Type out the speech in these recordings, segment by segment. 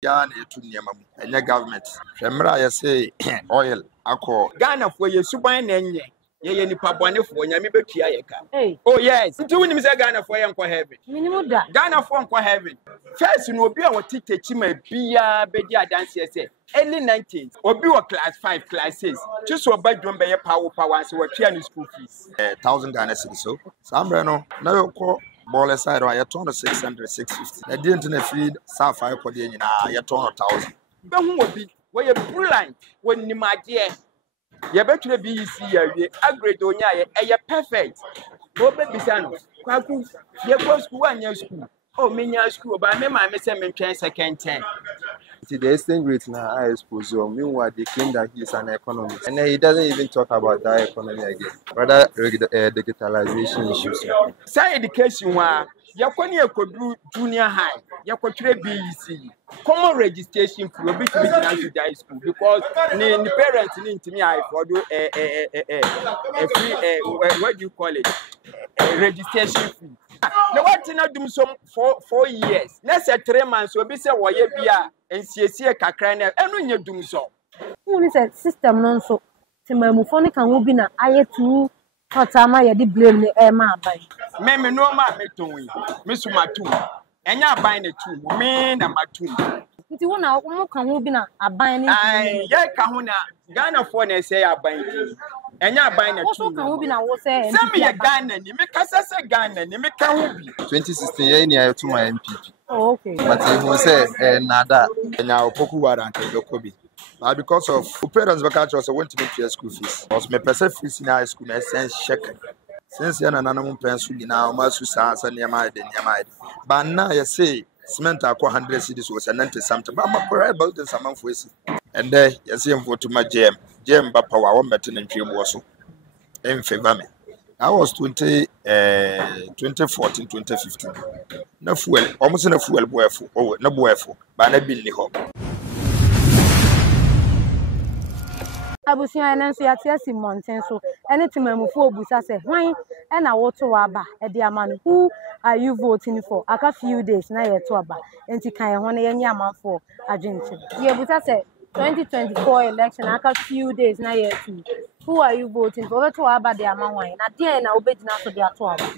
Yan to Niamamu, and your government. Remember, say oil, alcohol. Ghana for your suban and ye nipa bwane for nyame betua ye ka. Oh yes, nti woni say Ghana for ye nkwa heaven. Minimum da. Ghana for nkwa heaven. First no obi a wote techima bia bedi adanse say early 19th obi wo class 5 class 6 just obadwom be ye power so watua no school fees 1,000 Ghana cedis so sambre no na yo ko ball side wa ye turn 600 650 na di internet feed sa 5 kode nyina ye turn 1,000 be hu obi we ye brilliant woni maade ye betwere BEC ya wie upgrade onya ye perfect go be bisano kwaku ye go school anya school oh menya school ba me ma me say me twen second 10. The exchange rate now I expose. Meanwhile, they claim that he is an economist, and he doesn't even talk about that economy again. Rather, digitalization issues. Say education wa yakoni ekodu junior high yakotire BEC common registration for obi to be to high school because the parents ni ntimi I for do free what do you call it registration fee. Now what na dum some 4 years. Let's say 3 months obi say woye bia ensiesie kakra na enu nya dum so. Who say system no so temamufo ne kan wo bi na ayetu Otama ye di blame ni e ma aban. Me no ma meton yi. Me so matum. Enya aban na tu. Me na matum. Nti wo na wo kan ho bi na aban ni. Ai ye ka ho na Ghana for na say aban ti. Enya aban na tu. Wo kan ho bi na wo say NPP. Say me Ghana ni me kasa say Ghana ni me ka ho bi. 2016 ye ni ayo to my MPP. Oh okay. But he say nada enya opoku wara nke dokobi. Now because of parents back us went to pay school fees. Was me pese fees in high school na sense check. Since yana nanamu pensu na ma su sa niama de niama. But now you say cement akwa 100 cedis was 90 something. But ma correct about the saman for esi. And there you see him to my GM ba power one better than dream was in favor me. I was 2014 2015. No fuel almost no fuel boy for no boy for but na bill ni ho. Abusia na nso yate Simonten so ene temamufo obusa se hwan e na woto aba e de amano who are you voting for aka few days na yeto aba enti kan ye ho na yenye amanfo adwente ye busa se 2024 election aka few days na yeto who are you voting for to aba de amanwan na de na obedina so de ato aba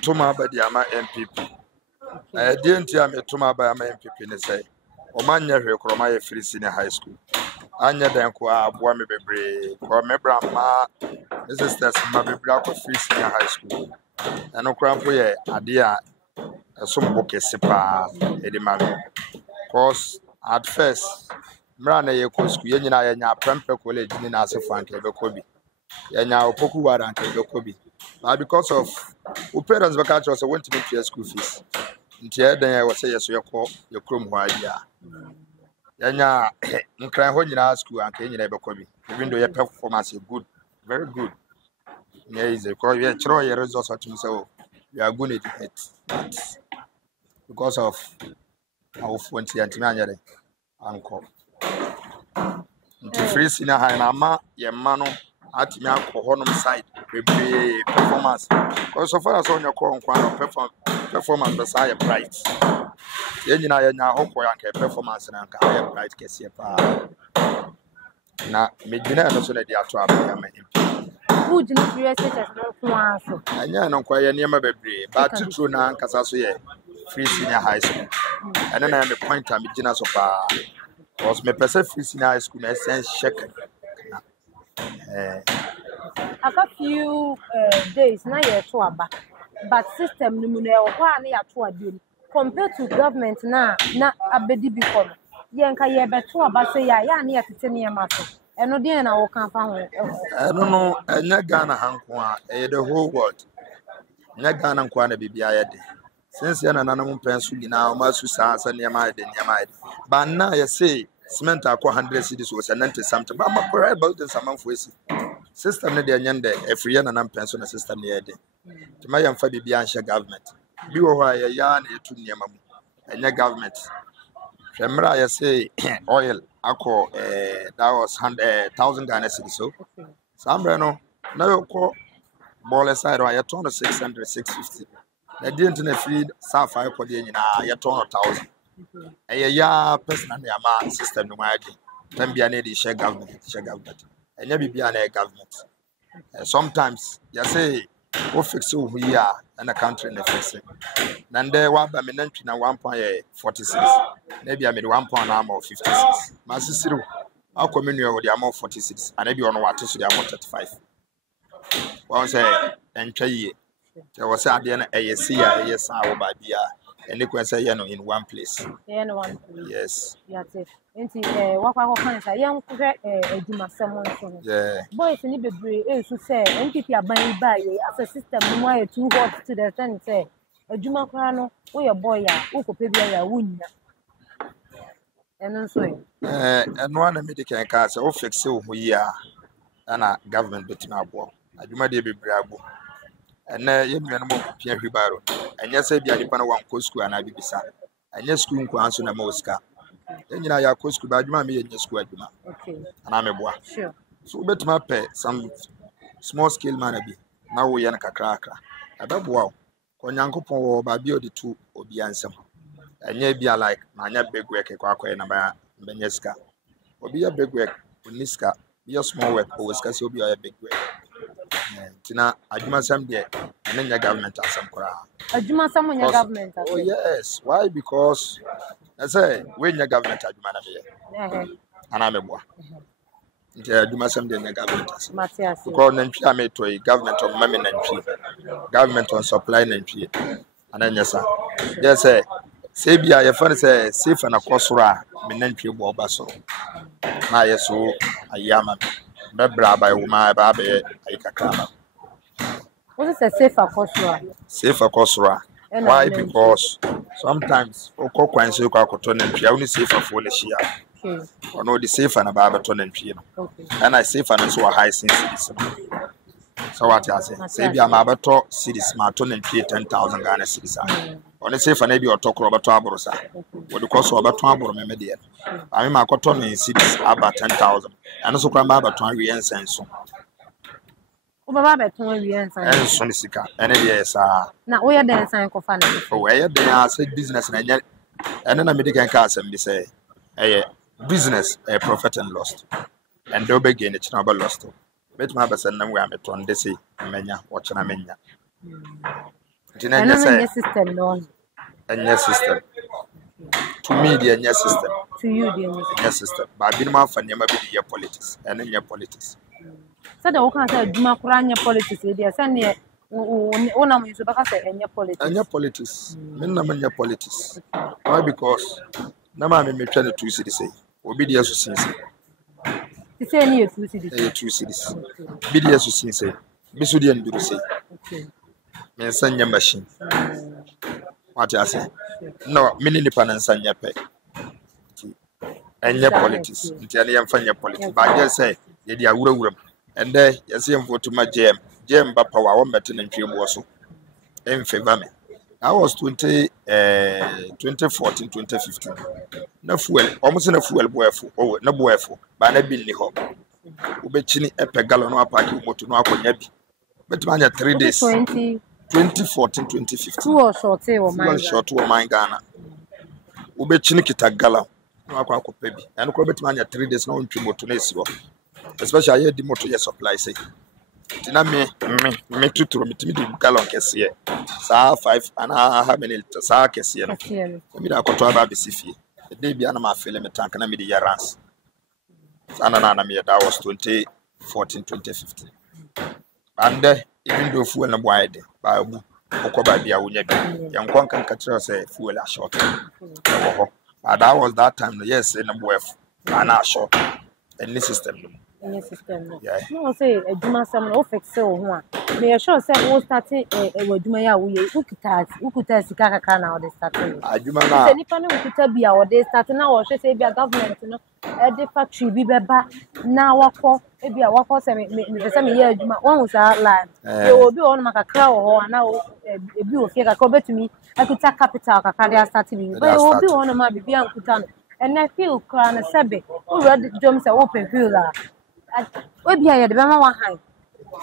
to ma aba de ama MPP de enti am to ma aba ama MPP ne say o ma nya hwe kroma ye free senior high school anya den ko aboa me bebre ko me brama sisters ma bebre akọ free senior high school eno krampo ye ade a esombo kese pa edi ma cause at first mra na ye ko school ye nyina ye nya prempe college ni na asefo anke be ko bi ye nya opoku wara anke be ko bi but because of parents back at us went to pay school fees nti e den ye wo say yeso ye ko ye krom ho adia yanya nkran ho nyina school anka nyina be ko bi even though your performance is good very good yeah is because you throw your results at so you are good at it but because of our frontier anti anyare anko nti free senior high na ma ye ma no atimi akọ honum side bebre performance because so far as on your call nkwa performance be say bright yenyina yenya hokọ ya nke performance na nka ya bright kese pa na medina no so na di ato abia ma who do not research as no plan so anya no kwa ye niam bebre but true na nkasa so ye free senior high school and then I am the point am medina so pa was me person free senior high school na sense check aka few days na ye to aba but system no mu na e ho na ya to abiem compared to government na abedi before yenka ye beto aba say ya na ya tete ne ma so eno de na wo kan fa ho eno no enya Ghana hanko a the whole world enya Ghana nko na bibia ye de since ya na nanam pensu nyina o ma su sa ne ma de but now you say cement akọ 100 cedis was 90 something but ma correct about the saman for esi system ne de nyande every year nanam pensu na system ne ye de tima ya mfa bibia ansha government bi wo ha ya na etu niam mu enya government hwemra ya say oil akọ that was 1,000 Ghana cedis so sambre no na yo ko ball side wa ya turn 600 650 na di internet feed sa 5 kodi nyina ya turn 1,000 ya personal ama system no maji tambia na dey share government enya bibia na government sometimes you say we fix who here and a country na fix it and there wa ba me nantwi na 1.46 na bia me 1.56 ma sisiru akomenu e wo dey amount 46 and bia ono wato so dey amount 35 one say entwa yie there was ade na eyesia eyesa wo ba bia and they say you know in one place. In one place. Yes. That's it. Enti wakwa kan say yan kuhwe eduma samon so. Yeah. Boys ni bebre so say NPP aban ba ye as a system no why too hot to the extent say eduma kwa no wo ye boy ya wo kope bia ya wunya. Eno so eno ana me de kan ka say wo fix wo hu yi a na government betima abo. Aduma de bebre abo. Ena ye nua no mo pia hwibaro. Enya say bia nipa na wan ko school ana bibisa. Enya school nko anso na ma osika. Enyina ya ko school ba adwuma me ye nya school adwuma. Okay. Ana me boa. Sure. So betima pay some small scale man bi. Na wo ye na kakra akra. Abeboa wo. Ko nyankopon wo ba bi odi tu obi ansem. Enya bia like na anya big work kwa akoye na ba mbenya sika. Obi ya big work oniska. Be small work o sika se obi ya big work. Tina adwuma sam de enya government asem kora. Adwuma sam nya government asem. Oh yes, why? Because I say we nya government adwuma na be. Ana meboa. Nti adwuma sam de nya government asem. Matias. Because nantwi ametoi government of mame nantwi. Government on supply nantwi. Ana nya sa. Yes say bia ye fan say safe na kosoro a me nantwi bo oba so. Na yeso ayama. Bebra by woman ba be ayikakra. What is a safer kosura? Safer kosura. Why? Because sometimes okokwan so kwakoto na ntwa woni safer for le shia. Okay. Ono the safer na ba beto na ntwa no. Okay. And I safer na so high cities. So what you say? Say bia ma beto cities ma to na ntwa 10,000 Ghana cedis. Ono safer na bi otokro beto aborosa. Wo the cost of beto aboro me de. Ami ma koto na cities about 10,000. And so kwa ma beto awie ensenso. Baba beton wi ensan. Enso ni sika. Ene de sa. Na wo ye den ensan ko fa na. Oh, we ye den as business na nya. Ene na me de kan ka asem bi say. Business profit and loss. And do be gain it na ba loss. Bet ma ba san nam we ameton de say menya wo chena menya. Tina nya say system no. Enya system. To me the enya system. To you the enya system. Ba bi ma fa nyama bi the politics. Ene nya politics. So the work say adwuma kura nya politics e dey say ne wona mo so baka say enya politics. Enya politics. Me na menya politics. Why? Because na ma me twa the 2 cities say. Obi dey so since. Ti say ni 2 cities. 2 cities. Bi dey so since. Bi so dey nduru say. Okay. Me nsanya machine. What you say? No, me ni nipa na nsanya pe. Enya politics. Nti ane yemfanya politics. Ba just say ye dey awurawuram. And there, yes, you vote to my GM Bapa, one better than Dream was in favor me. I was 2014, 2015. No fuel, almost in a fuel boy for, oh, no boy for, but I been the home. Ubechini Epegalo no party moto no Yabi. But man, 3 days 2014, 2015. 2 or short, or my Ghana. Ubechini Kitagala, no aqua baby, and Corbetman 3 days no to Nesio. Especially I hear the motor supply say. Tina me to me gallon kesiye. Sa 5 and how many liters sa kesiye no. Me da koto aba besifi. The day bia na ma fele me tank na me the yarans. Sana na me that was 2014 2015. And even though fuel na boy de ba bu okoba bia wonya bi. Yankon kan ka kire say fuel a short. But that was that time yes na boy na short. Any system any system no. Yeah. No say adwuma sam no fix o ho a. Me sure say we start adwuma ya wo ye ukuta sika kaka na o de start. Adwuma na. Se nipa na ukuta bia o de start na wo hwe say bia government no e de factory bi beba na wakọ e bia wakọ say me say me ye adwuma won sa line. E obi won makakra wo ho na o e bi o fie kaka obetumi akuta capital kaka de start bi. But obi won ma bibia nkuta no. And I feel crown a sebe. Who read Jones open filler. We be here, the Bama high.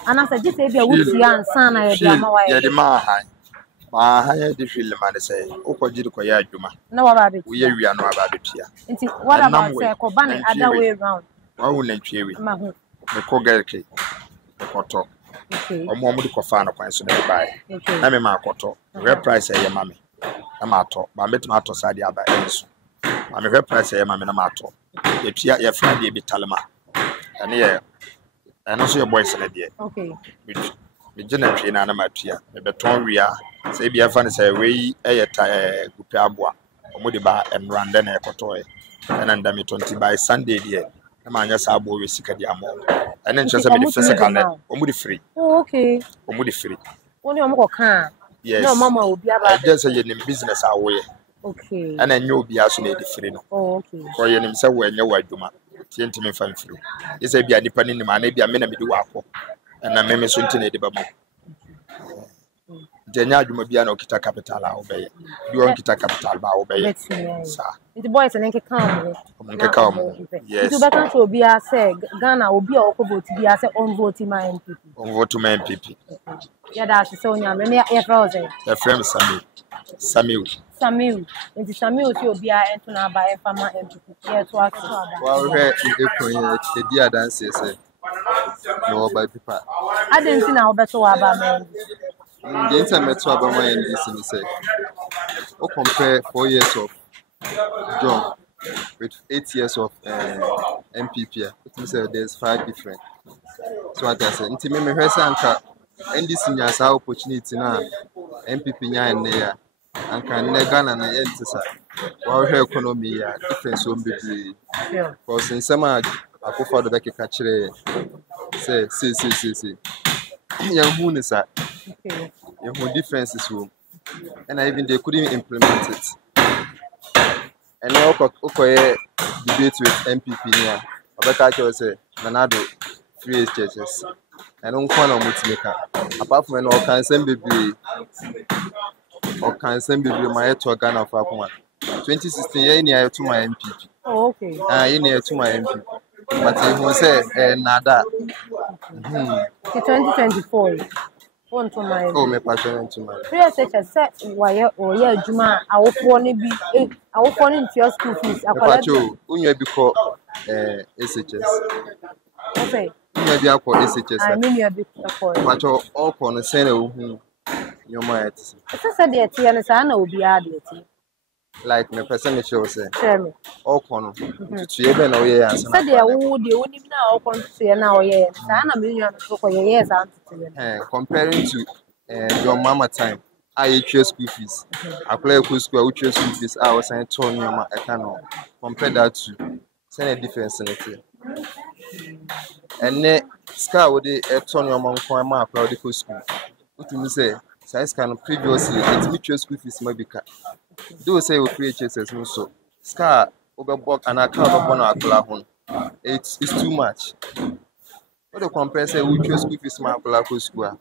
And I said, this baby would see and son. I had the high. hanya de hwile ma ne say okoji de koya adwuma na wa ba be wo ye wia no aba be pia nti what about say ko ba ne other way round wa wo nantwie we ma hu me ko gerke me koto okay omo de kofa no kwan so na buy okay na me ma koto we price e ye ma me na ma to ba me to sade aba enso ma me we price e ye ma me na ma to ye pia ye fra de bi talema ene ye eno so ye boys na de okay me gina twe na ma tua me beton wia say bia fa ne say we eyeta gupi aboa omo de ba enrande na ekoto e na ndame 20 by Sunday there na ma anya sa abo we sika dia mo ene nche say me de physical na omo de free oh okay omo de free woni omo ko kan yes no mama obi aba just say ye business awoye okay ana nye obi aso na de free no oh okay ko ye nim say wo anya wadwuma tie ntimi fa free ye say bia nipa ni nim ana bia me na me de wako na me so ntine de ba mo Jenya adwuma bia na okita capital a obeye bi on kita capital ba obeye sa the boys and nke calm yes you better to obi a say Ghana obi a vote bia say on vote my MPP on vote my MPP yeah that say onya me na e fra say e frame Samuel nti Samuel ti obi a ento na ba e fama MPP yeah to aso aba wa we ekon e di adanse say no by people adensi na obeto wa ba me the internet to about my NDC say or compare 4 years of John with 8 years of MPP it means there's 5 different so what I say nti me hwese anka NDC nya sa opportunity na MPP nya en ya anka ne Ghana na yentisa wa hwe economy ya difference on be because in some akofa do be ka kire say yan hu ni sa okay you have differences room and even they couldn't implement it and now debate with MPP here Obeka say Nanado free churches and on corner mutimeka apart from no can send baby my to Ghana for 2016 year near to my MPP oh okay near to my MPP but he say nada 2024 want to my oh me passion to my free SHS say why or yeah adwuma awofo ne bi awofo ne ntia school fees akwala unye bi ko SHS okay unye bi akọ SHS I mean you be ko pacho all ko no say na ohu nyoma et say de tie ne sa na obi a de tie like me person me show say share me all ko no tutu ye be na oye answer say de wo de wonim na all ko tutu na oye sa na me nua no ko ye sa tutu comparing to your mama time I choose school fees apply to school we choose school fees I was saying turn nyoma e can no compare that to say a difference in it and ne scar we dey turn nyoma nko ma apply to school what you say size can previously it me choose school fees mabika do say we create churches no so scar obebok and account of na apply hon it's too much what the compare say we choose school fees ma apply to school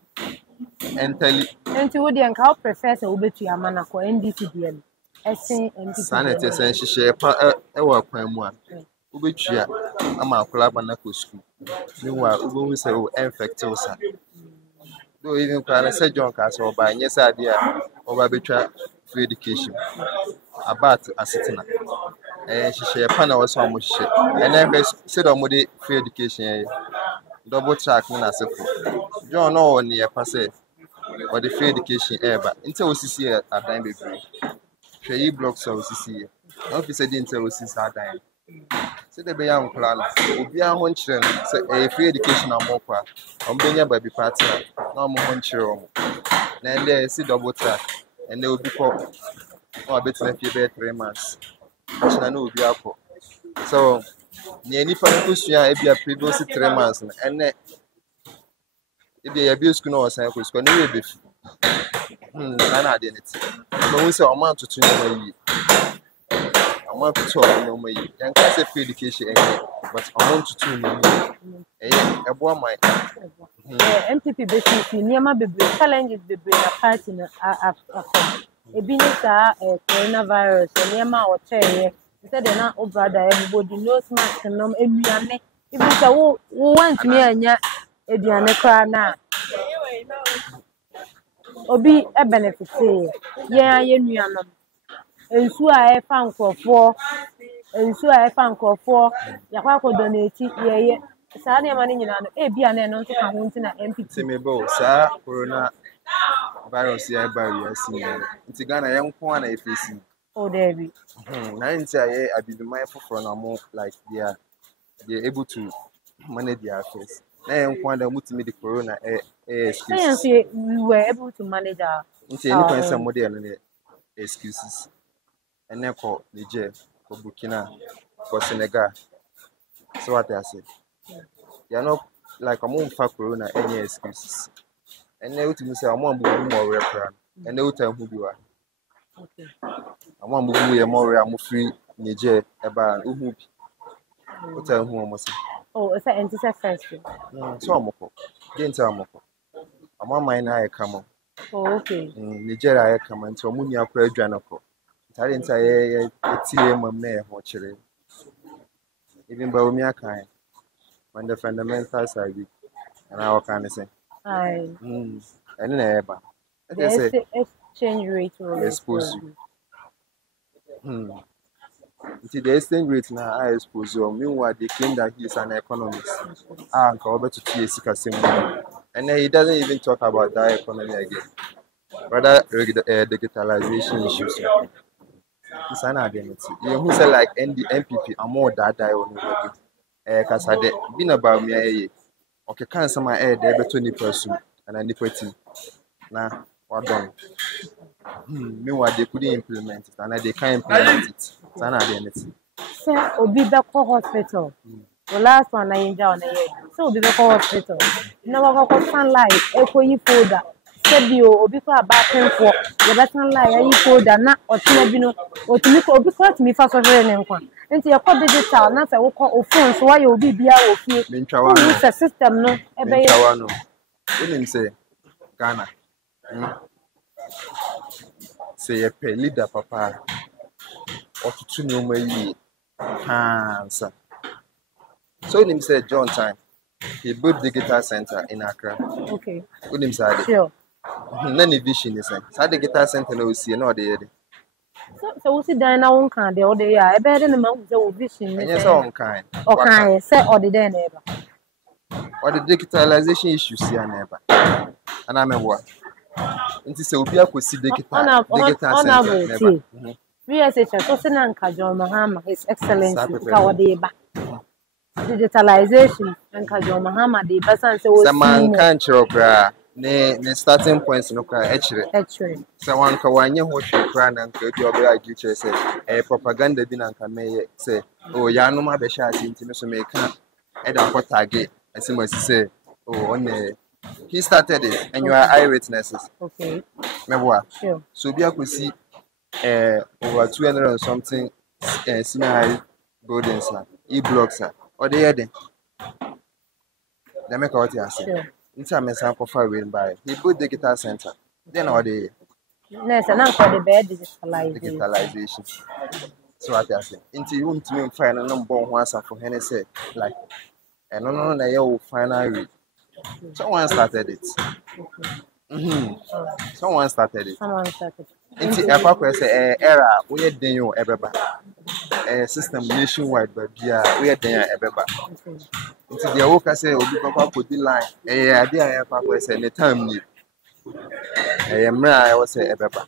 entirely enti wo de nka professor wo betu amana ko NDC DM esen MPP sanete sen hihye pa e wa kwan mu a wo betu ama akola bana ko school meanwhile wo hu say wo infect usa do even plan say John ka so ba nye say ade a oba betwa free education about asetina hihye pa na wo so amo hihye and say do mo de free education double track na sefo John no on ye pa say or the free education ever until OCC at time baby. Share blocks of OCC. Officer didn't tell OCC at time. Say the young plan. Obia hon children say a free education and more kwa. Benya baby partner. No more hon children. Then they see double track and they will be called. Oh, I bet you be 3 months. I know be up. So, any person who be a previous 3 months and then. If you abuse school or something, school no be na identity. No we say amount to no amount to no mai. Yan ka say free education but amount to no. Ebo my. MPP basically niema bebre challenges bebre na party na ebi ni sa coronavirus niema o teye. Say dey na o brother everybody knows mask no eduane. Even say wo want me anya eduane kra na obi e benefit ye nuanom ensu a e fa nkrofo yakwa donate ye saa na ma ne nyina no e bia na no nso ka ho ntina MPP Timebo, sa corona virus ya ba wi asi. Nti Ghana ye nko ana efesi. o debi Na nti aye abidumai foforo na mo like they able to manage their affairs. Na ye nko ana mutimi the corona science excuses. we were able to manage Nti any point some model no excuses. Ene ko Niger, ko Burkina, ko Senegal. So what I say. You are not like a mom for corona any excuses. And now to say I'm more referral. And no time who you are. okay I'm more free Niger about who time who almost. oh it's an anti first So I'm okay. Didn't tell me. I'm on mine I come on. oh okay Niger I come until Munia Prayer Janako. I didn't say a team of me or children. Even by me, I kind. When the fundamentals are weak, and I can say, I and then ever. the exchange rate will Expose you. The exchange rate now I expose you. Meanwhile, they claim that he is an economist. And over to TSC, and then he doesn't even talk about that economy again. Rather, digitalization issues. It's an identity. You who say like NPP, I'm more that die on the because I did been about me. Okay, can some air there better ni person and I need team. Nah, what done? Meanwhile, they couldn't implement it, and they can't implement it. It's an identity. so obi be call hospital the last one I enjoy on the so obi be call hospital na wa sunlight ekoyi folder sebio obi ko abaten for the better light ayi folder na otina bi no otimi ko obi ko atimi fa so hwere ne nkwa nti ye ko digital na se wo ko phone so wa ye obi bia wo fie the system no e be Mentawano. When him say Ghana, say a pay leader papa or to 2 new way cancer. So him say John time he built digital center in Accra. okay When him say sure none vision is say digital center no see no dey. so we sit down na won kan de o de ya e be de na ma hu say o vision And yes, on kind. o kan say o de na eba Or the digitalization issues here never. And I'm a what? Nti se obi akosi digital center never. VSH so se na nka John Mahama his excellency ka o de eba digitalization nka John Mahama de eba san se o se man kan chiro kra ne starting points no kra actually se wan ka wanye ho hwe kra na nka bi obi agi chere se propaganda bi na nka meye se o ya no ma be sha asinti so me kan e da ko tag asimasi say oh on he started it and you are eyewitnesses. Okay. Meboa. Sure. So be akosi over 200 and something senior high buildings e-blocks or they had them. They make what you say. Sure. Into a message for far away by he put digital center. Then what they Yes, and for the bed digitalization. So what I say. Into you to me find a number once for Henry say like and no you final read. Someone started it. Someone started it. Nti akwa say era we den yo ebeba. System nationwide but bia we den ya ebeba. Nti dia wo ka say obi papa kodi line ade a akwa say ne time ni. Mra I was say ebeba.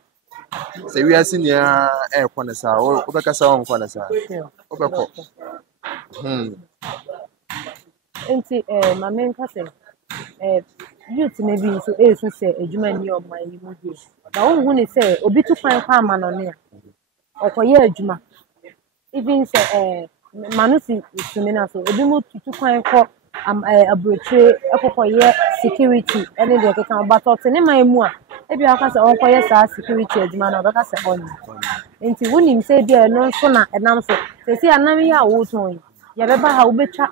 Say we are senior kwana sa wo be ka sa won kwana sa. Wo be ko. Nti my main say youth maybe so esu say adwuma ni o man ni mu die ba won hu ni say obi tu kwan kwa ama no ne okoye adwuma even say manusi sumina so obi mu tu kwan ko abrotre ekokoye security ene de keka batot ne man mu a ebi aka say onkoye sa security adwuma na obeka say on nti woni say bia no so na enam so say anam ya wo ton ya beba ha obetwa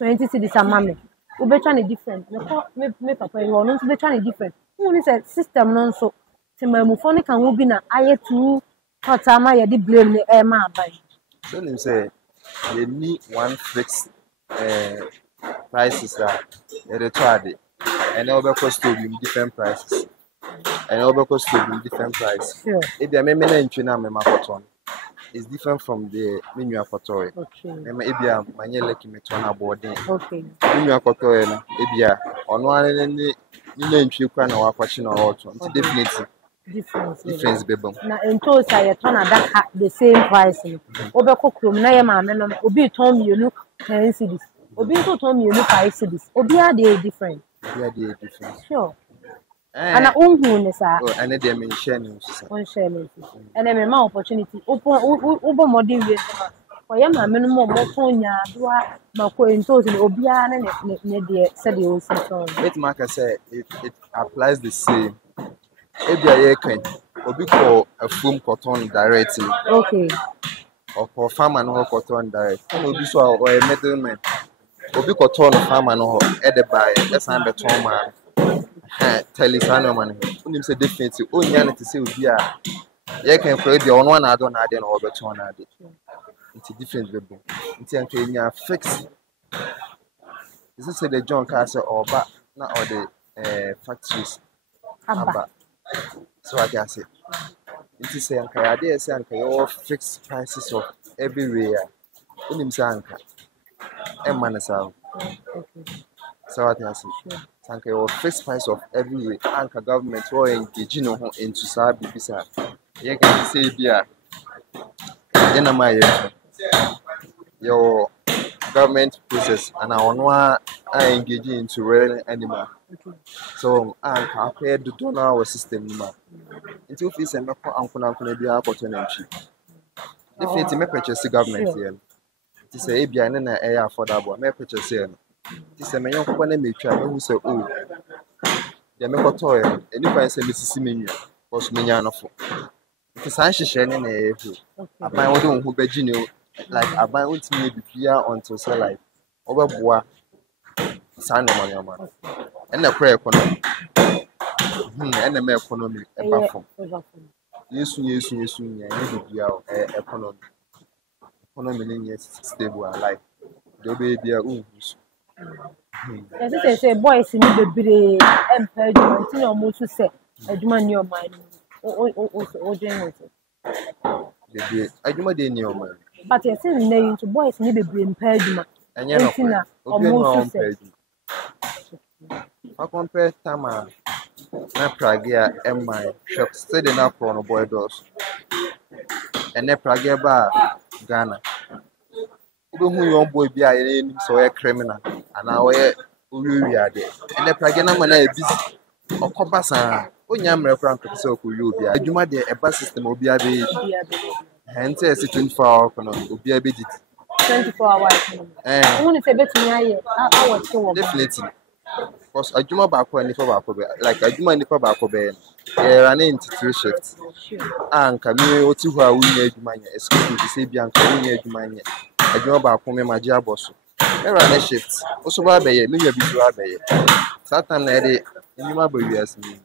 20 cedis amame ubecha ni different me papa you no ubecha ni different who say system no so timamufo ne kan wo bi na aye tu kotama ye di blame ni e ma abai so him say you need one fixed prices that they tried and now be cost to different prices and overcost to different price. Sure. If you are me in China, me makoton. It's different from the menu akotoy. Okay. Me if you are manye lucky me turn boarding. Okay. Menu akotoy no. If you are on one ni nchu kwa na wakwachi na auto. It's definitely difference bebom. Na ento sa ye turn adaka the same price no. Obeko krom na ye maame no obi ton mienu 10 cedis. Obi nso ton mienu 5 cedis. Obi are they different. Obi are they different. Sure. Ana unhu ne sa. Oh, ana dem in share news sa. On share me. And me ma opportunity. Obo modern way. Oya maame no mo ton nya doa mako ento so obi are ne de said the old system. It marker say it applies the same. Ebia can obi call a foam cotton directly. Okay. Or for farmer no cotton direct. Obi so or a middleman. Obi cotton farmer no e dey buy. That's an beton man. Tell us no man. Unim say definitely only an to say obi a ye can create the one na do na dey no beton na dey. It's different people. It's an Kenya fix. This is the John Castle or back not all the factories. Abba. So I can say it is saying Kayade say all fixed prices of everywhere. Unim Sanka. Emanasa. So I can say Sanka all fixed price of everywhere. Anka government or engaging into Sabi Bisa. You can say beer. Yenamaya. Your government process and I want to engage into real animal. So I compare the donor system. Until fees and Uncle be opportunity. Definitely, may purchase the government here. To say, if you are in an air affordable, may purchase here. This is a man who may try who say, oh, the make a toy, and you find some Mississippi, was Mignano. It is anxious and a I buy one who Virginia. Like I buy with me beer until say like over bois sound on your man. And the prayer economy. And the economy about from. Yes, economy. Economy is stable and like the baby are Yes, say boys in the big empire, you almost say a man your mind. Oh, general. The Ajuma de New Man. But you're saying name to boys need to be impediment. And you're not almost I compare Tama, my Pragia, and my shop steady up on a boy doors. And then Pragia bar, Ghana. Who your boy be so a criminal, and our we are there. And the Pragana man is busy or compass. When you are a so you be a Juma de a bus system will be a baby. Hence, 24-hour economy will be a bit 24 hours. I want to say better me I was so definitely. Because a Juma back when like a Juma in the back running into 3 shifts. And Camille, what you are winning money, excuse me to say Bianca winning money. A Juma back home, my job boss. I run a shift. Also, by me, you be to obey. Saturn, Eddie, you might be as me.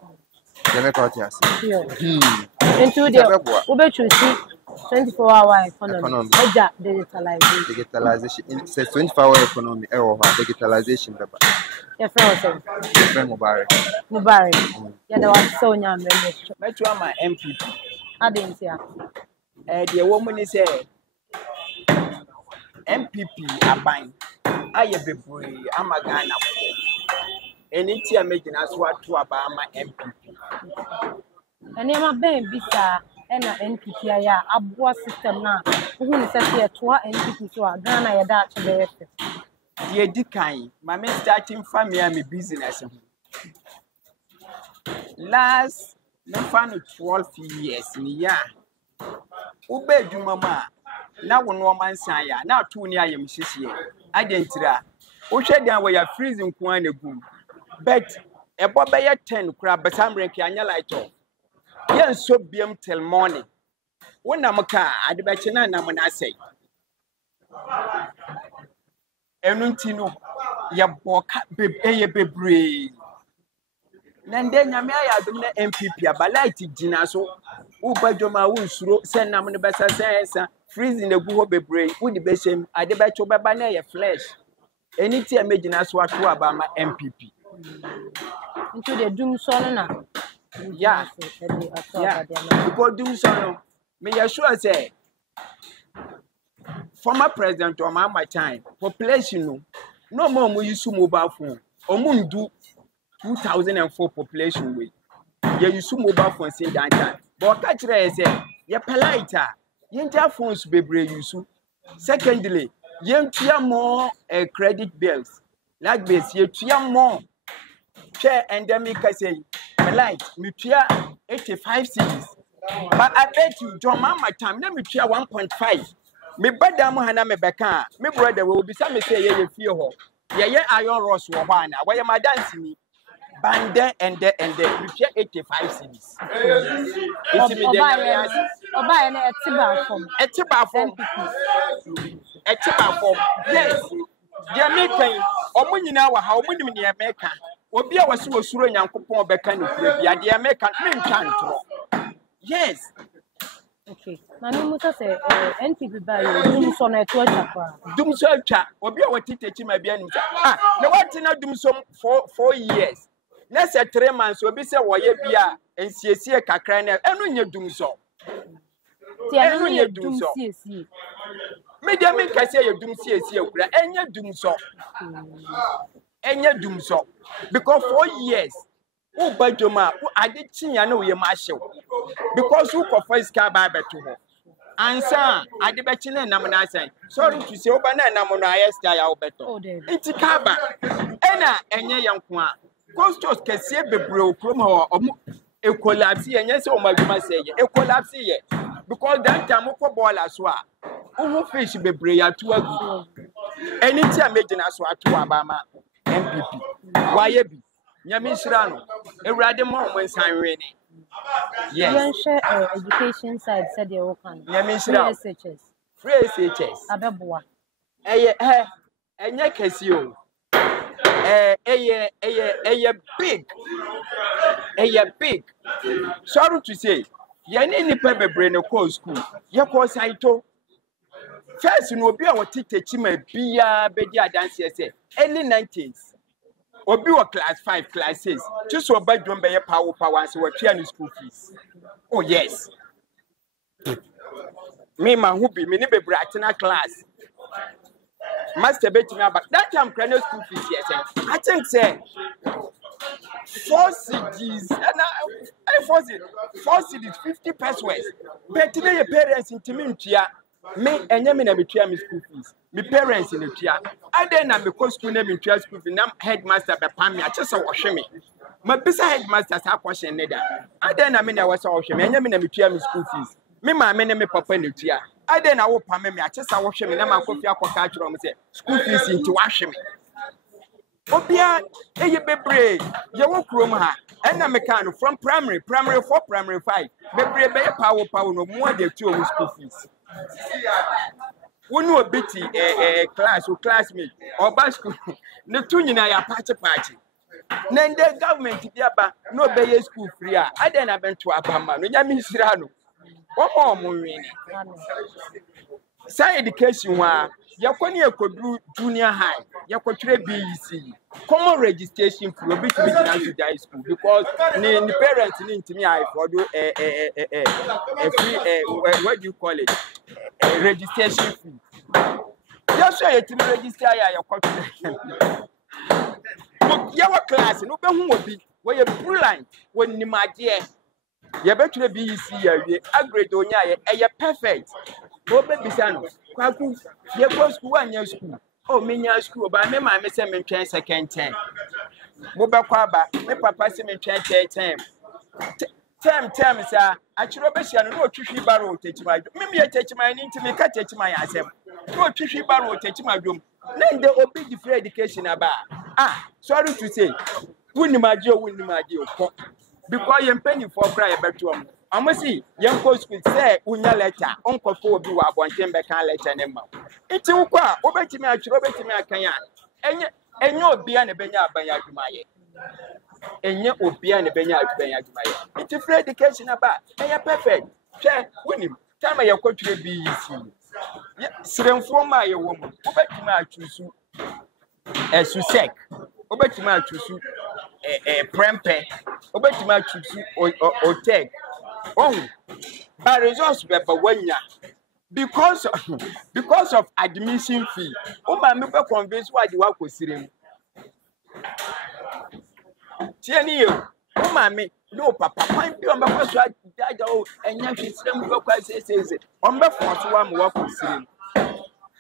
Let me cut yes. Into the Uber to see 24-hour economy. Digitalization. It says 24-hour economy. Digitalization. Your friend Mubarak. Yeah, there was so young. Met you my MPP. I didn't see her. The woman is a MPP. I bind. I have a boy. I'm a Ghana. And it's a making us what to about my MPP. And I'm a baby, sir. And an NPP, a boa system now. Who is here to our NPP to our Ghana, a Dutch bear. Dear Dickine, my man starting from Miami business. Last, no fun 12 years in a year. Obey you, mamma. Now, one woman say, now 2 near him, she's here. I didn't try. Oh, shut down where you're freezing coin a boom. But a bobby 10 crab, but I'm ranking on your light off. Yes, so be till morning. When I'm a car, I'd bet you none, when I say. Enuntino, ya boka baby. Nande Namaya do the MPP, but light Ginaso, Ubajoma Wusro, send Naman the best sense, freezing the Buho baby, would the best him, I debate your babana flesh. Anything imagine us what to about my MPP. Into the doom sonana. Yeah. Yeah. Because do so, me assure say, former president or my time, population no more we use mobile phone. Or do 2004 population way. You use mobile phone since that time. But catch it say, you polite. You phones be brave use. Secondly, you more credit bills. Like this, you more. Share endemic say, polite, me 85 cities. But I bet you, John Mama time, let me share 1.5. Me brother Mohana me beka, me brother will be some say ye fear ho. Ye iron ross wo hwana. Why am I dancing? Bande and there we share 85 cities. It's me Oba na etiba form. Etiba form. Yes. They make omo nyina wa ha omo nim ne America. Obi a wase osuro Nyankopon beka ne kure bia de America me ntwa ntro. Yes. Okay. Na me musa say NPP ba yo dum so na eto atwa. Dum so atwa. Obi a watitechi ma bia nim say na what na dum so 4 years. Na say 3 months obi say wo ye bia ensiesie kakra na enu nya dum so. Ti enu nya dum siesie. Me dia me ka say ye dum siesie okura enya dum so. Enya dum so. Because 4 years who bajoma who ade chinya na we ma hyew because who confess ka ba beto ho ansa ade be chi na nam na asan sorry to say oba na nam no ayesta ya obeto enti ka ba ena enye yanko a costos kese bebre okrom ho omo e collapse enye se o madwuma se ye e collapse ye because that time ko ball so a who fish bebre ya to agu eni ti amegina so ato abama MPP why be Nyamishra no Ewrade mo nsan we ni yes you share education side said the okan Nyamishra free SHS abeboa enye kesi o big sorry to say ye ni nipa bebre no call school ye call saito first no obi a wotitechi ma bia bedi adanse say early 90s Obi wa class 5, class 6. Just so bad don't be a power so we're clearing school fees. Oh yes. Me man who be me be brighten class. Master bet me about that time clearing school fees yes. I think say 4 CDs and I 4 CDs 50 pesos. But today your parents into me me enye me na me tua me school fees. Me parents in the tia. I then na me go school na me tua school fees. Na headmaster be pam me a chese wo hwe me. Ma bisa headmaster sa question ne da. I then na me na wo sa wo hwe me. Enye me na me tua me school fees. Me ma me ne me papa ne tia. I then na wo pam me a chese wo hwe me na ma kofi akoka akiro me say school fees into wo hwe me. Obia eye bebre ye wo krom ha. Enna me kan from primary 4, primary 5. Bebre be power no more dey tua wo school fees. When you biti class or classmate or back school, the two in a party. Then the government no pay school free. I then I went to Abama, no Yamisrano. One more say education wa yakoni ekodu junior high yakotre BEC common registration for obi to be to high school because the parents need to me I for do free what do you call it registration fee just say you register yakotre your class no be hu obi we you brilliant when ni madie you betre BEC ya grade onya ye perfect go be bisano kwaku ye go school anya school oh menya school ba me ma me se me twen second term mo be kwa ba me papa se me twen third term sa achiro be hia no otwihwi baro otechima me me otechima ni ntimi ka techima ya asem no otwihwi baro otechima dwom na nde obi di free education aba sorry to say wunni maji okọ because ye penny for cry ye beto am amasi yen ko school say unya letter onko fo obi wa abonten be kan letter ne ma iti ukọ a obetimi achiro obetimi akan a enye obi a ne benya abanya adwumaye enye obi a ne benya adwumaye iti free education aba enye perfect hwe wunim time ye kwatire BEC siremfo ma ye wo mu obetimi achusu esu sek obetimi achusu prempe obetuma choose o take but results be wanya because of admission fee o ma me be convince wa di wa kosire mu tie ni o ma me no papa kwan bi o me kwaso aja o enya hwesire mu be kwa se o me force wa mo wa kosire mu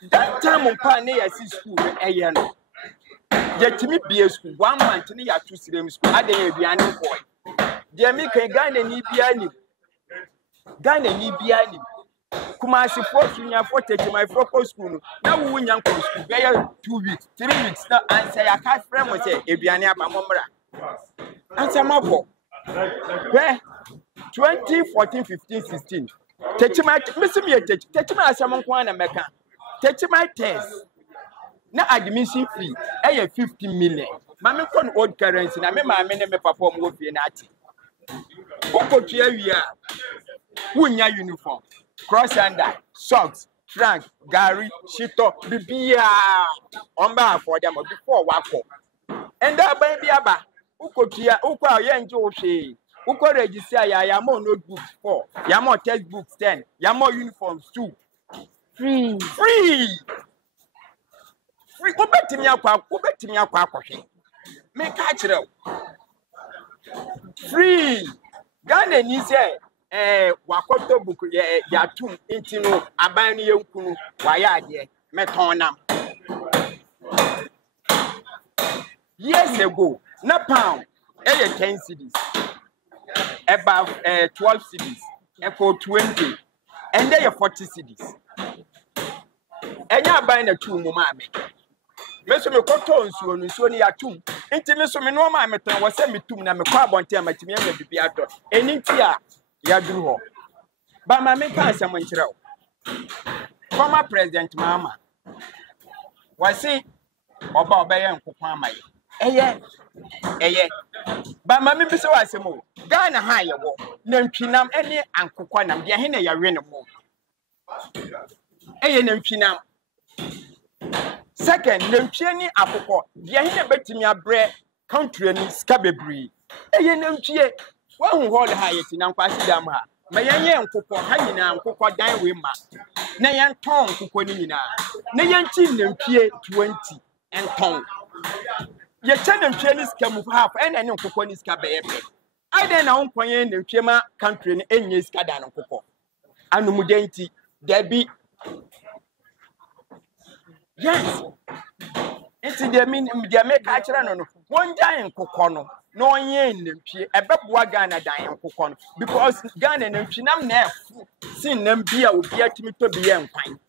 that time pa na ya si school eye no yetimi bia school 1 month ni ya tu sire mu school adan ya biane boy de mi kan Ghana ni bia ni kuma si fortunya for take my focus school na wo nya nko school be 2 weeks 3 weeks na answer ya ka frame mo say ebiane aba momra answer mabo we 2014 15 16 take my miss me take my asem nko na meka take my test na admission fee 50 million mama kon old currency na me mama ne me papa mo fie na ati okotua wia wunya uniform cross under socks frank gari shito bibia omba for them before wako and that ban bi aba ukotua ukwa ye nje wo hwe uko register ya mo notebooks 4 ya mo textbooks 10 ya mo uniforms 2 free obetimi akwa akohwe me ka kire free Ghana ni say wakoto buku ya tum intino aban ni yenkunu wa ya ade meton nam years ago na pound 10 cedis about 12 cedis for 20 and they 40 cedis enya aban na tum mu ma me meso me koto nsuo ni yatum enti meso me no ma meton wo se metum na me kwa bonte amatimi anya bibi ato eni nti a ya duru ho ba ma me kan asem nkire o former president mama wasi oba obeye nkokon amaye eye ba ma me bise wasem o Ghana ha ye wo na ntwinam ene ankokon nam de he na ya we ne mo eye na ntwinam second nantwie ni akokɔ de he na betimi abrɛ country ni ska bebri eye nantwie wa hu hol ha yeti na nkwasi dam ha ma yenye nkokɔ ha nyina nkokɔ dan we ma na yen ton nkokɔ ni nyina na yen chi nantwie 20 en ton ye che nantwie ni ska mu half ene ne nkokɔ ni ska bebe ade na onkonye nantwie ma country ni enye ska dan nkokɔ anumudenti debi yes it's the make actually no one giant kokono no yen nempie ebeboa Ghana dan kokono because Ghana nempie nam na sin nam bia obi atimi to bia nkwan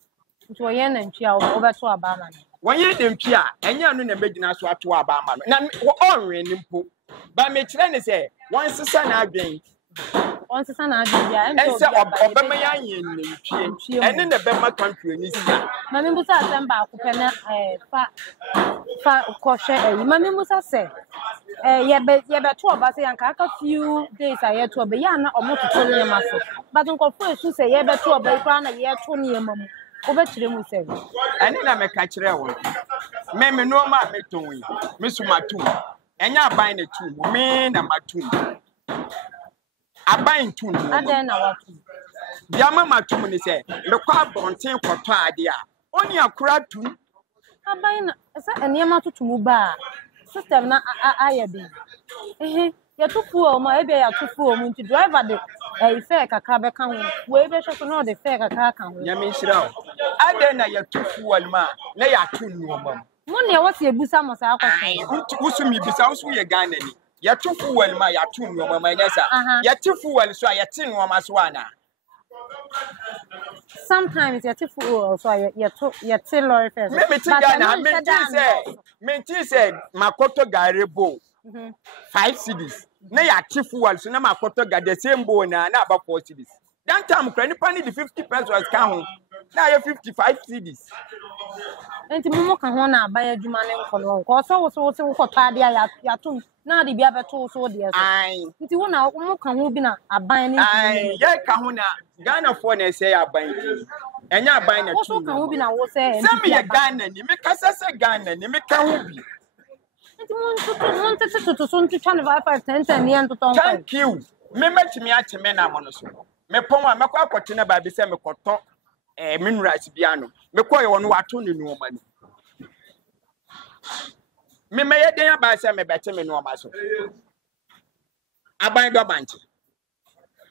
nto yen nempie a obeto abama no one yen nempie a enya no na megina so ato abama no na onwe nimpo ba me kire ne say one sister na adwen on sisa na adi ya en se obema ya yen nempie ene na bema country ni sia mami musa semba akopɛ na fa kɔhwɛ mami musa sɛ yɛbɛ to oba sɛ yanka aka few days a yɛto oba ya na ɔmo toto ne ma so but nkɔfo esu sɛ yɛbɛ to oba ikra na yɛto ne ma mu obɛkyerɛ mu sɛ ene na me ka kyerɛ wo me no ma meton yi me so matum enya aban na tu me na matum aban tu no adan na watu bia mama tum ni se me kwa bonten kwoto ade a oni akura tum aban na se enema totumu ba system na ayabi ya tufu o ma ebe ya tufu o mu nti driver de ife kakra be kan ho we be hwe so na de fe kakra kan ho nyame nhira o adan na ya tufu walma na ya tu no mam mo ne wose ebusa mo sa akɔso wusu mi bisa wusu ye Ghana ni ya tufu walma ya tu no mam anyasa ya tufu wal so ya tin no ma so ana sometimes you tufu so you tell lorry first me Ghana me say makoto garebo 5 cedis na ya tifu wal so na makoto ga the same bowl na about 4 cedis that time krani pani the 50 pesos kan ho na ya 55 cedis enti mumo kan ho na aban adwuma ne nkɔno ko so wo kɔtɔ ade ya to na de bia beto so de so nti wo na mo kan ho bi na aban ne ya ka ho na Ghana for na say aban enya aban na tu wo kan ho bi na wo say me Ghana ni me kasa se Ghana ni me ka ho bi Thank you. Me met me at me na monoso. Me pon me kwa kwotene ba bi se me koto minerals biano. Me koye wono wato ne nuoma ni. Me me yeden ba se me bete me nuoma so. Aban do banche.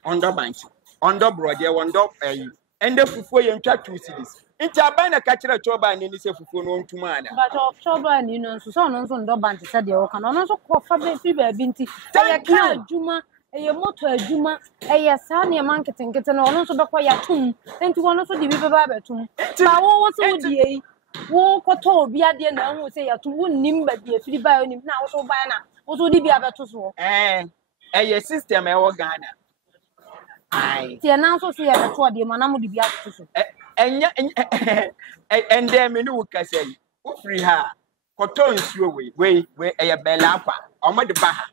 Ondo banche. Ondo brode wondo ende fufuo ye ntwa 2 cities. Inti aban na ka kire choba ni se fufuo no ntuma ana. But of choba ni no so no so ndo banche se de wo kan no so ko fa be fi ba bi nti. Thank you. Adwuma eye moto adwuma eye sa ne marketing kete no no so be kwa ya tum. Enti wono so di bi ba ba tum. Ba wo so di yi. Wo koto obi ade na hu se ya tum wonnim ba bi afiri ba onim na wo so ba na wo so di bi abeto so. Eye system e wo Ghana. Ai. Ti na so se ya beto de mo na mo di bi abeto so. Enya ende me no ka say wo free ha koto nsuo we eye bela akwa omo de ba ha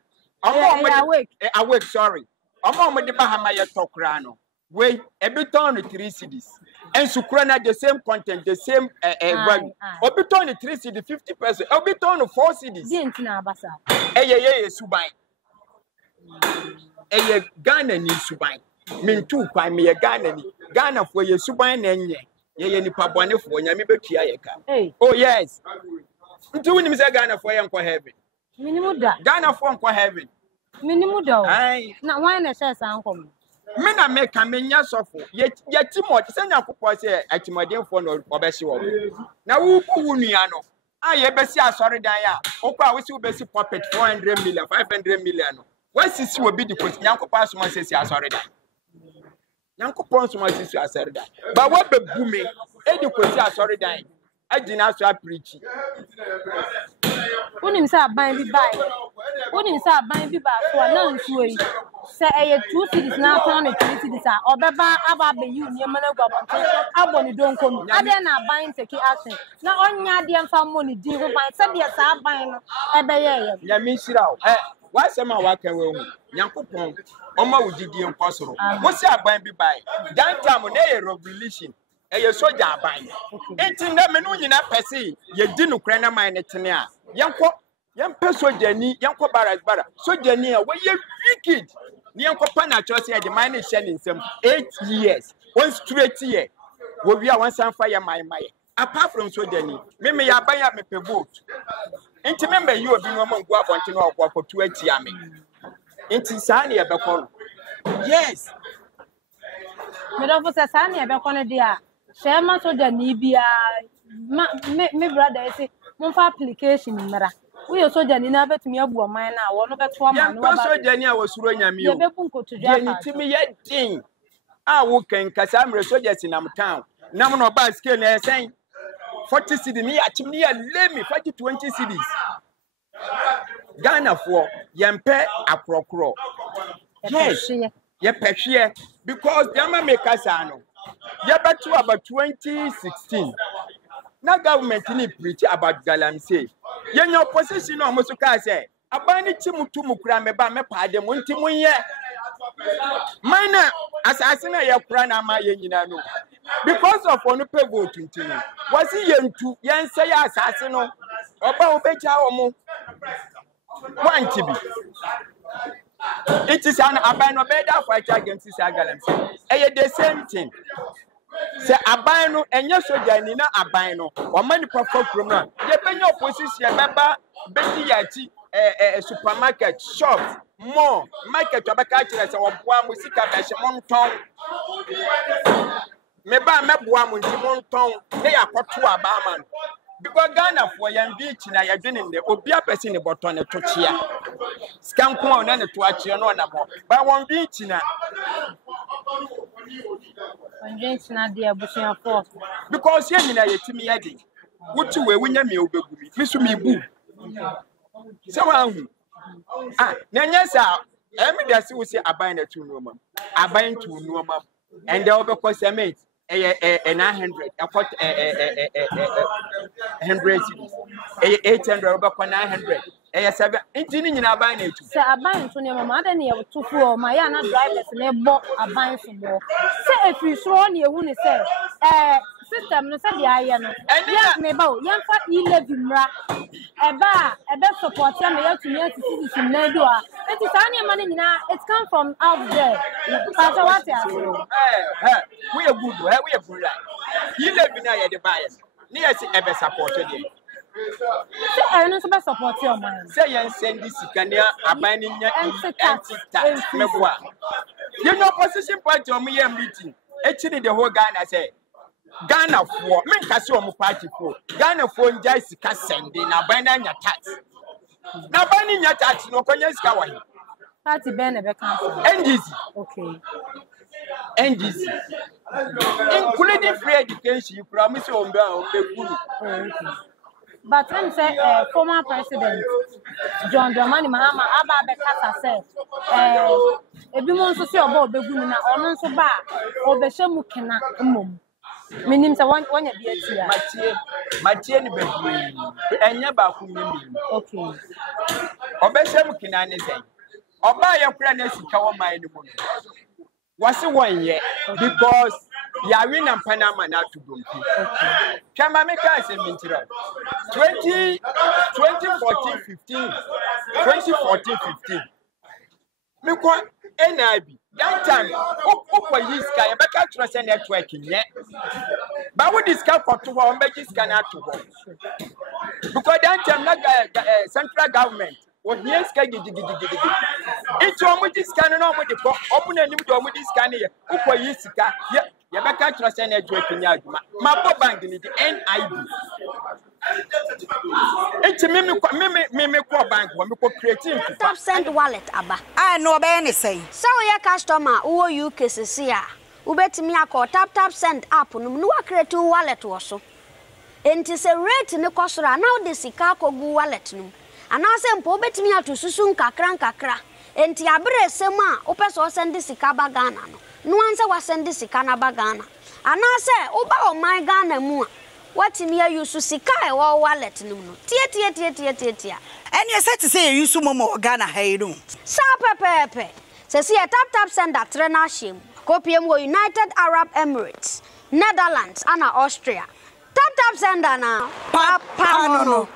awake sorry omo de ba ha ma ye tokra no we ebiton 3 cedis and sukura na the same content the same value obiton 3 cedis 50% obiton 4 cedis di ntina abasa eye suban eye Ghana ni suban mintu kwa me ye Ghana ni Ghana for ye suban na enye ye nipa bone fo nyame betua ye ka oh yes ntu woni mi se Ghana for ye nkwa heaven minimum da Ghana for nkwa heaven minimum da na why na share san kom me na me ka me nya sofo ye timoti se nyakopo se atimodin fo no obehye wo na wu nua no ye besi asore dan ya okwa wo si wo besi puppet 400 million 500 million no wasisi obi di kosi nyakopo asoma sesi asore dan Yankopon so much is asserted. But what be booming, education assorted dying. I did not so preach. Unim sa ban bi bai. Unim sa ban bi ba so na nsuo yi. Se eye 2 cities na ton na 3 cities a obeba aba be yu nyema na gwabonto aboni donko mi. Ade na ban take action. Na onya ade mfa money di ho ban se de sa ban no ebe ye. Ya mi shira o. Why some wa kan we hu. Yankopon Oma wujidi nkosoro. Wo se aban bi bai. Dan time na ye revolution. Eye soja aban. Enti na me no nyina pese ye di no kra na man ne tene a. Yenko yempe soja ni yenko bara. Soja ni a we ye wicked. Ni yenko pa na cho se ye man ne hye ne nsem 8 years. One straight year. Wo wi a wan san fa ye mai. Apart from soja ni, me ya ban ya me pe vote. Enti member you obi no man go abonte no okwa to atia me. Enti sa na ye bekọ. Yes. Me do for sa na ye bekọ no dia. Share ma soja ni bia me brother say mon fa application mra. We soja ni na betumi abu oman na wo no beto ama no ba. Ya soja ni a wasuro nyame o. Ye bebu nkoto dwa. Ye ntimi ye din. A wo kan kasa mre soja sinam town. Nam no ba scale na esen 40 cedis ni achim ni ya lemi 20 cedis. Ghana for yempe akrokro. Yes. Ye pehwe because the ama make us ano. Ye betu about 2016. Na government ni preach about galamsey. Ye your position no mo so ka say aban ni chimutu mukura me ba me paade mo nti munye. Mana asase na ye kura na ma ye nyina no. Because of onu pe vote ntini. Was he yentu yense ya asase no. Oba obeja omo. Want to be. It is an abano better fight against this galamsey. The same thing. Say abano enye soja ni na abano o mani perform from na ye benyo opposition member beti yachi supermarket shops more market obeka kire say oboa mu sika be hye monton me ba meboa mu nti monton ne yakoto abama no because Ghana for yan beach na ya dwene de obi apese ne boton ne tochia scan ko na ne to achie no na mo ba won beach na because here nyina yetimi yade wuti we wunya me obegu mi so mi bu so wan na nyesa emi da si wo si aban na tu no aban tu no and they obekọ cement 900 akọ 100 cities 800 obekọ 900 7 inti ni nyina aban na tu se aban tu ne mama ada ne ye tufu o ma ya na drivers ne bo aban so bo se efiri so ne ewu ne se system no say the aye no yes me ba o yen fa e-levy mra eba support ya me to near citizen na do a it is any money nyina it come from out there but what ya say we are good we are good e-levy na ye dey buy ni yes ebe support dey say I no support your man say yen send this sika aban ni nya anti-tax meboa you know opposition party on me meeting actually the whole Ghana say Ghana for men ka say omo party for Ghana for njai sika sending na ban na nya tax na ban ni nya tax no konya sika wa party ben e be cancel NGC okay NGC including free education you promise on be kunu okay but I'm say former president John Dramani Mahama aba be kasa say ebi mo nso se oba obegunu na ono nso ba obehemu kena mmom minim say wanya bi atia matie ni bebu enye ba ku nyimi okay obehemu kena ne say oba ye kura na sika wo man ni mo wase won ye because ya win and Panama na to go Chama me ka say mintira 2014-15 me ko NIB that time okwa yiska ye beka trust network nye ba we discuss for to ho be yiska na to ho because that time na central government o here ska gigigigigi itu omo yiska no omo de ko omo na nim de omo yiska ne ye okwa yiska ye beka trust network nya aduma ma bo bank ni NIB it's me ko bank wo me ko creating top send wallet aba no be any say so your customer wo UK sisi a wo betimi akọ tap send app no no wa create wallet wo so enti se rate ne kosoro na wo de sika kogu wallet no ana se mpo betimi atosusu nkakra enti abre sem a wo pese o send sika ba Ghana no anse wa send sika na ba Ghana ana se wo ba o my Ghana mu a what me use sika e wo wallet no tie any set to say you use momo Ghana hayru sa pepepe se si tap send that trainer shim kopiem wo United Arab Emirates Netherlands and Austria tap send na papa no